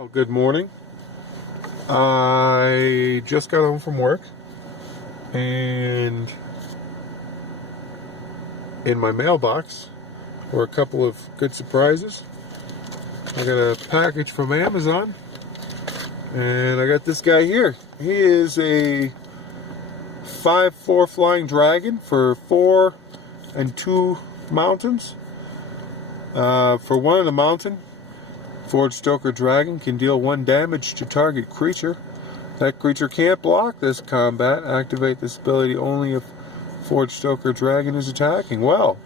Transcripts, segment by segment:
Oh, good morning. I just got home from work, and in my mailbox were a couple of good surprises. I got a package from Amazon, and I got this guy here. He is a 5/4 flying dragon for 4 and 2 mountains. For 1 in a mountain, Forge Stoker Dragon can deal 1 damage to target creature. That creature can't block this combat. Activate this ability only if Forge Stoker Dragon is attacking. Well,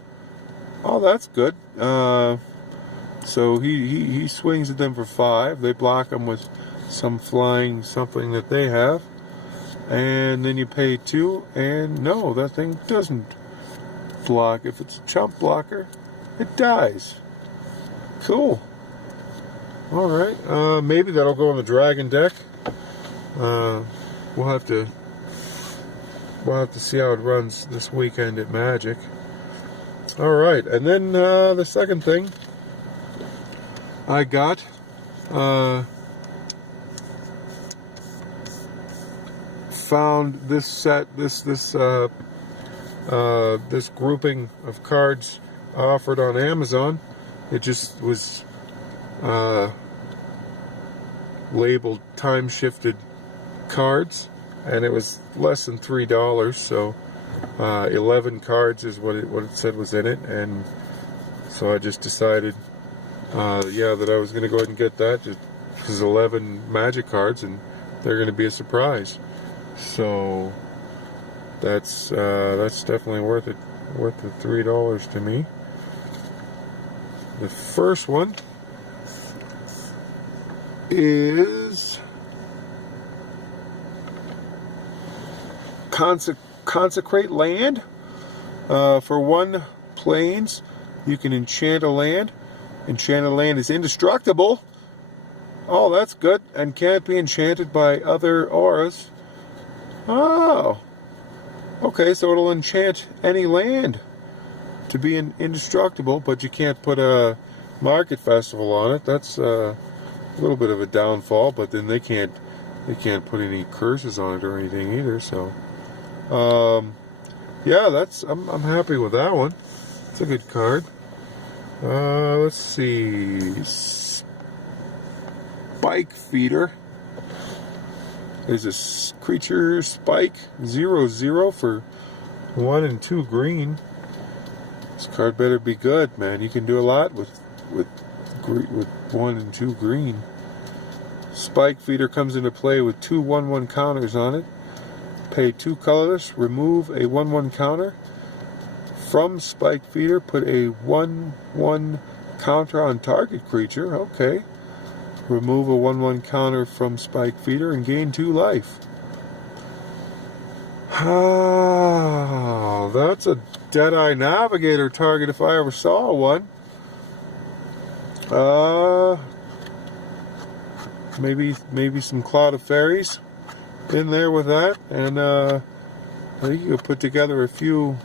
oh, that's good. So he swings at them for 5. They block him with some flying something that they have. And then you pay 2, and no, that thing doesn't block. If it's a chump blocker, it dies. Cool. Alright, maybe that'll go on the dragon deck. We'll have to see how it runs this weekend at Magic. Alright, and then the second thing I got, found this set, this grouping of cards offered on Amazon. It just was labeled time-shifted cards, and it was less than $3, so 11 cards is what it said was in it, and so I just decided that I was going to go ahead and get that, just because 11 Magic cards, and they're going to be a surprise. So that's definitely worth the $3 to me. The first one is Consecrate Land. For 1 plains, you can enchant a land. Enchanted land is indestructible. Oh, that's good. And can't be enchanted by other auras. Oh. Okay, so it'll enchant any land to be indestructible, but you can't put a market festival on it. That's a little bit of a downfall, but then they can't put any curses on it or anything either. So yeah, I'm happy with that one. It's a good card. Let's see, Spike Feeder is a creature spike 0/0 for 1 and 2 green. This card better be good, man. You can do a lot with 1 and 2 green. Spike Feeder comes into play with 2 1/1 counters on it. Pay 2 colorless, remove a 1/1 counter. From Spike Feeder, put a 1/1 counter on target creature. Okay. Remove a 1/1 counter from Spike Feeder and gain 2 life. Oh, that's a Deadeye Navigator target if I ever saw one. Maybe some Cloud of Fairies in there with that, and I think you could put together a couple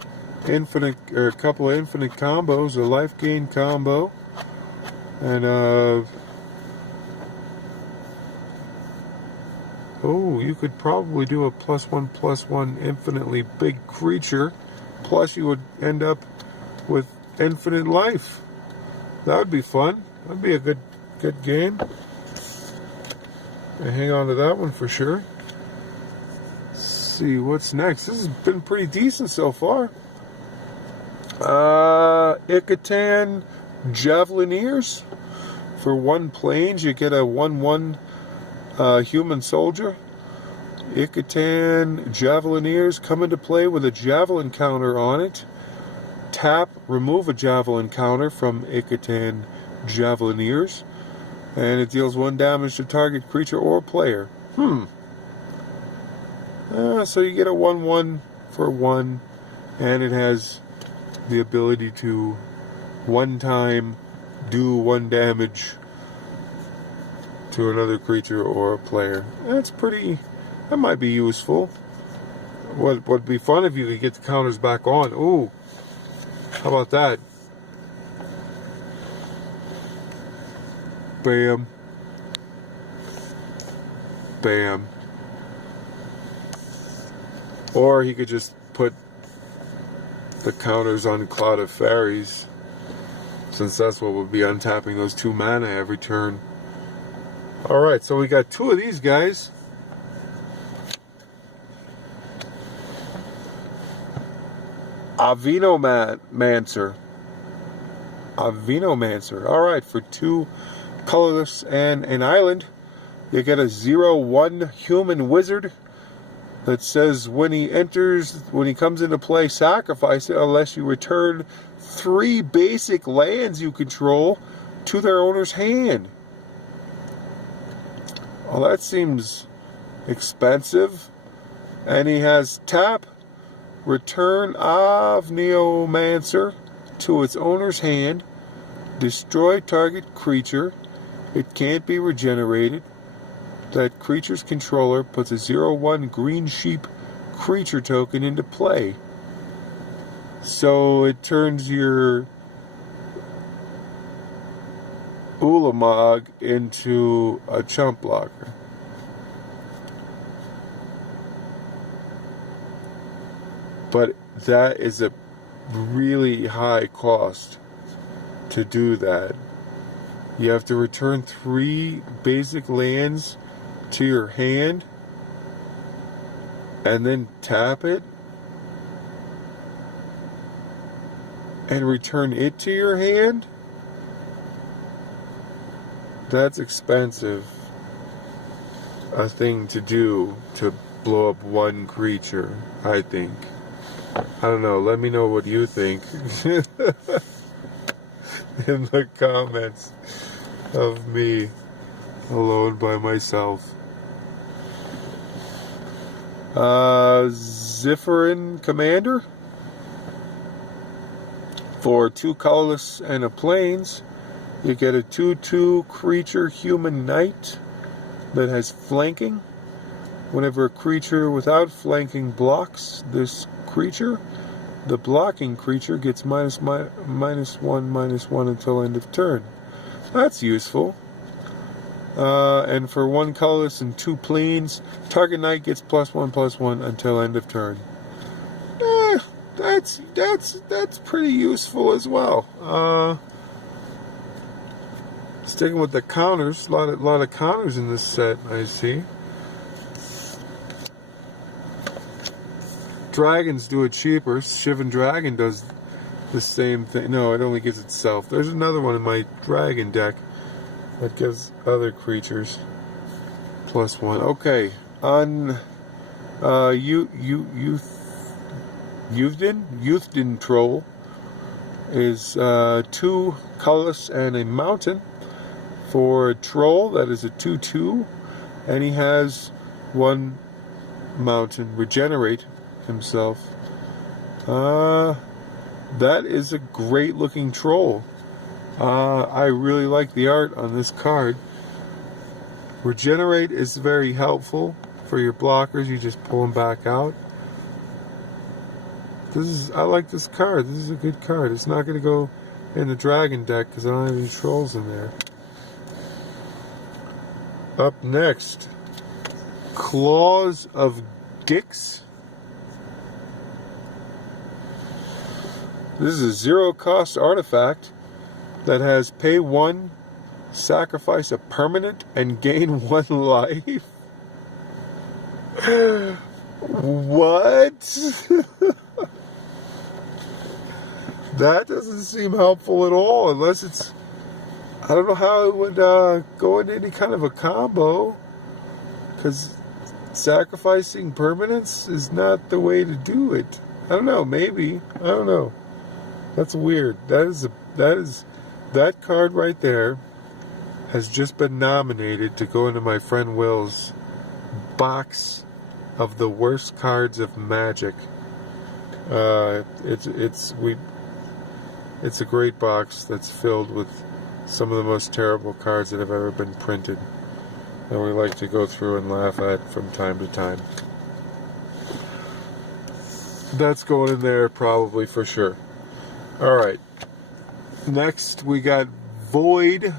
of infinite combos, a life gain combo, and you could probably do a +1/+1 infinitely big creature, plus you would end up with infinite life. That would be fun. That'd be a good game. I hang on to that one for sure. Let's see what's next. This has been pretty decent so far. Icatan Javelineers. For 1 plains, you get a 1/1 human soldier. Icatan Javelineers come into play with a javelin counter on it. Tap, remove a javelin counter from Icatan Javelineers, and it deals 1 damage to target creature or player. So you get a 1/1 for 1, and it has the ability to 1 time do 1 damage to another creature or a player. That might be useful. What'd be fun if you could get the counters back on. Ooh, how about that? Bam. Bam. Or he could just put the counters on Cloud of Fairies, since that's what would be untapping those 2 mana every turn. Alright, so we got 2 of these guys. Avenomancer. Alright, for 2 colorless and an island, you get a 0/1 human wizard that says when he comes into play, sacrifice it unless you return 3 basic lands you control to their owner's hand. Well, that seems expensive. And he has tap, return Avenomancer to its owner's hand, destroy target creature. It can't be regenerated. That creature's controller puts a 0/1 green sheep creature token into play. So it turns your Ulamog into a chump blocker. But that is a really high cost to do that. You have to return 3 basic lands to your hand and then tap it and return it to your hand. That's expensive a thing to do to blow up 1 creature, I think. I don't know, let me know what you think in the comments of me alone by myself. Zephyrin Commander for 2 colorless and a plains. You get a 2/2 creature human knight that has flanking. Whenever a creature without flanking blocks this creature, the blocking creature gets -1/-1 until end of turn. That's useful. And for 1 colorless and 2 plains, target knight gets +1/+1 until end of turn. That's pretty useful as well. Sticking with the counters, a lot of counters in this set, I see. Dragons do it cheaper. Shivan Dragon does the same thing. No, it only gives itself. There's another one in my dragon deck that gives other creatures +1. Okay, on Youthden Troll is 2 colorless and a mountain. For a troll, that is a 2/2, and he has 1 mountain, regenerate himself. That is a great looking troll. I really like the art on this card. Regenerate is very helpful for your blockers. You just pull them back out. I like this card. This is a good card. It's not going to go in the dragon deck because I don't have any trolls in there. Up next, Claws of Gix. This is a 0-cost artifact that has pay 1, sacrifice a permanent, and gain 1 life. What? That doesn't seem helpful at all, unless it's... I don't know how it would go in any kind of a combo, because sacrificing permanents is not the way to do it. I don't know, maybe. I don't know. That's weird. That card right there has just been nominated to go into my friend Will's box of the worst cards of Magic. It's a great box that's filled with some of the most terrible cards that have ever been printed, and we like to go through and laugh at from time to time. That's going in there probably for sure. Alright, next we got Void.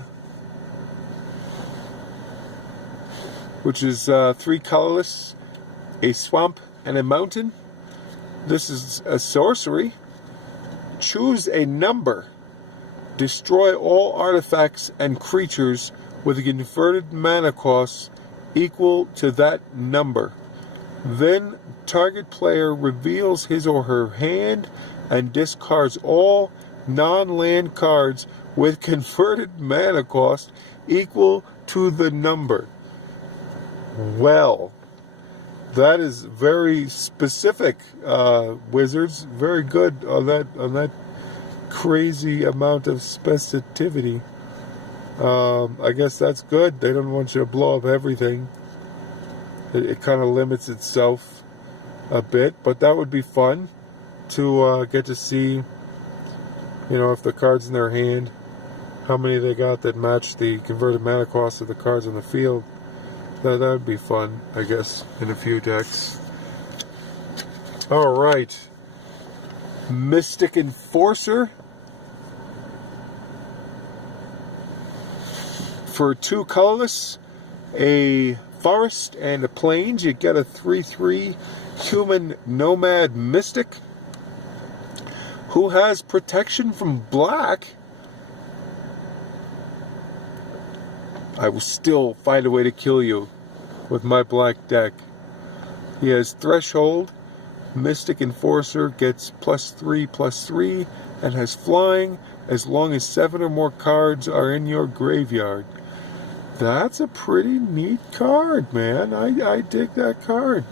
which is 3 colorless, a swamp, and a mountain. This is a sorcery. Choose a number. Destroy all artifacts and creatures with a converted mana cost equal to that number. Then target player reveals his or her hand and discards all non-land cards with converted mana cost equal to the number. Well, that is very specific, Wizards. Very good on that crazy amount of specificity. I guess that's good. They don't want you to blow up everything. It kind of limits itself a bit, but that would be fun to get to see, if the cards in their hand, how many they got that match the converted mana cost of the cards on the field. That would be fun, I guess, in a few decks. Alright. Mystic Enforcer. For 2 colorless, a forest and a plains, you get a 3/3 human nomad mystic who has protection from black. I will still find a way to kill you with my black deck. He has threshold. Mystic Enforcer gets +3/+3 and has flying as long as 7 or more cards are in your graveyard. That's a pretty neat card, man. I dig that card.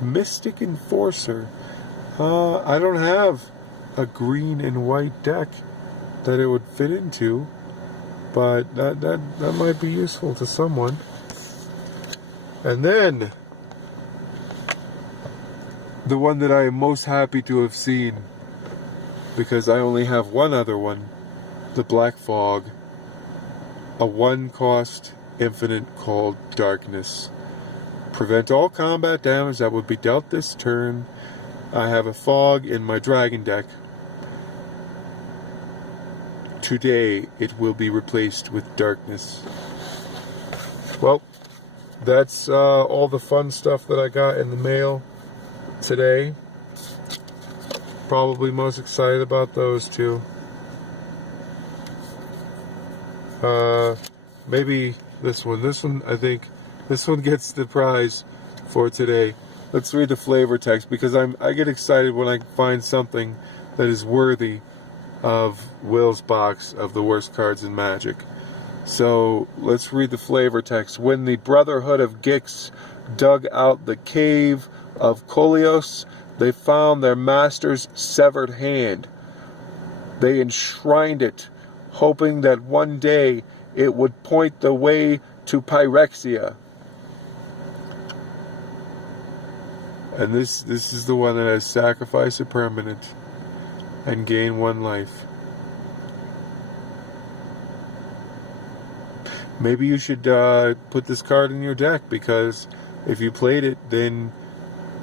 Mystic Enforcer. I don't have a green and white deck that it would fit into, but that might be useful to someone. And then the one that I am most happy to have seen, because I only have one other one, the Black Fog, a 1-cost infinite called Darkness. Prevent all combat damage that would be dealt this turn. I have a fog in my dragon deck. Today it will be replaced with Darkness. Well, that's all the fun stuff that I got in the mail today. Probably most excited about those two. Maybe this one. This one, I think, this one gets the prize for today. Let's read the flavor text, because I get excited when I find something that is worthy of Will's box of the worst cards in Magic. So let's read the flavor text. When the Brotherhood of Gix dug out the cave of Kolios, they found their master's severed hand. They enshrined it, hoping that one day it would point the way to Pyrexia. And this is the one that has sacrifice a permanent and gain 1 life. Maybe you should put this card in your deck, because if you played it, then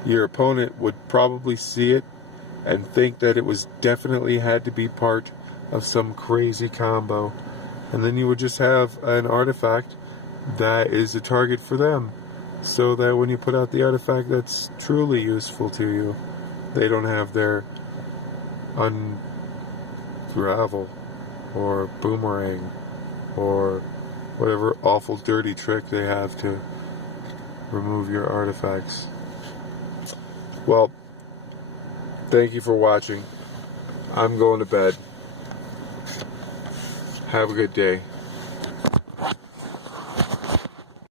your opponent would probably see it and think that it was definitely had to be part of some crazy combo. And then you would just have an artifact that is a target for them, so that when you put out the artifact that's truly useful to you, they don't have their unravel or boomerang or whatever awful dirty trick they have to remove your artifacts. Well, thank you for watching. I'm going to bed. Have a good day.